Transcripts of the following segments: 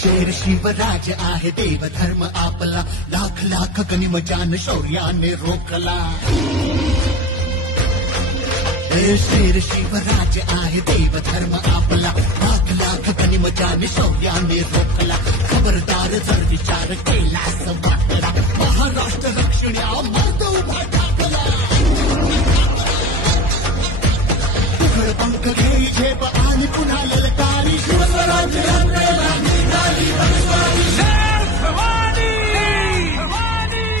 शेर शिवराज आहे देवधर्म आपला, लाख लाख गनिमजान शौर्याने रोखला. शेर शिवराज आहे देवधर्म आपला, लाख लाख गनिमजान शौर्याने रोखला. खबरदार जर विचार केलास वाटला, महाराष्ट्र रक्षण्या मर्द उभा टाकला. तुझं पंख घेई झेप आणि पुन्हा ललकारी, शिवस्वराज्य यात्रेला निघाली बनस्वारी. जय भवानी,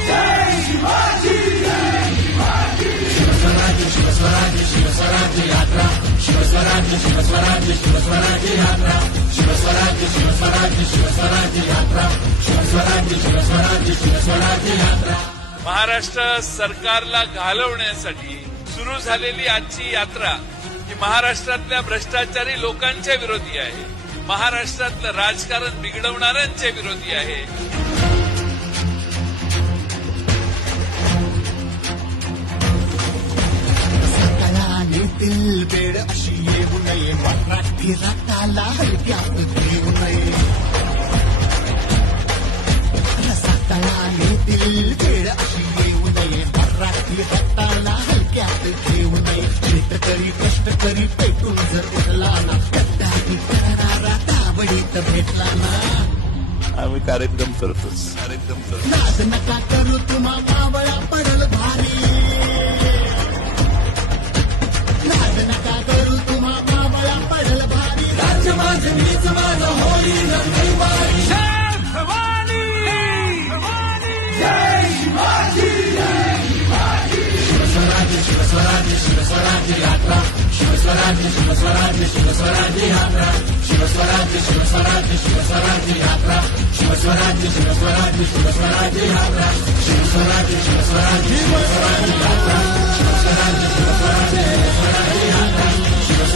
जय शिवाजी, जय शिवाजी. शिवस्वराज्य शिवस्वराज्य शिवस्वराज्य यात्रा, शिवस्वराज्य शिवस्वराज्य शिवस्वराज्य यात्रा, शिवस्वराज्य शिवस्वराज्य शिवस्वराज्य यात्रा, शिवस्वराज्य शिवस्वराज्य शिवस्वराज्य यात्रा. महाराष्ट्र सरकारला घालवण्यासाठी सुरू झालेली आजची यात्रा ही महाराष्ट्रातल्या भ्रष्टाचारी लोकांच्या विरोधी आहे, महाराष्ट्रातलं राजकारण बिघडवणाऱ्यांच्या विरोधी आहे. सकळानेतील वेळ अशी येऊ नये, मराठी रक्ताला हलक्यात घेऊ नये. सकळानेतील वेळ अशी येऊ नये, मराठी रक्ताला हलक्यात घेऊ नये. शेतकरी कष्टकरी पेटून जर उठला ना, गद्दारी करणारा ताबडीत भेटला ना. आम्ही कार्यक्रम करतोच. नाद नका करू तुम्हा मावळा पडल भारी, नाद नका करू तुम्हा मावळा पडल भारी. राज्य माझं मीच माझं होईल रविवारी. जय भवानी, जय शिवाजी, जय शिवाजी. शिवस्वराज्य शिवस्वराज्य शिवस्वराज्य यात्रा, शिवस्वराज्य शिवस्वराज्य शिवस्वराज्य यात्रा, शिवस्वराज्य शिवस्वराज्य शिवस्वराज्य यात्रा, शिवस्वराज्य शिवस्वराज्य शिवस्वराज्य यात्रा, शिवस्वराज्य शिवस्वराज्य शिवस्वराज्य यात्रा, शिवस्वराज्य शिवस्वराज्य शिवस्वराज्य यात्रा, शिवस्वराज्य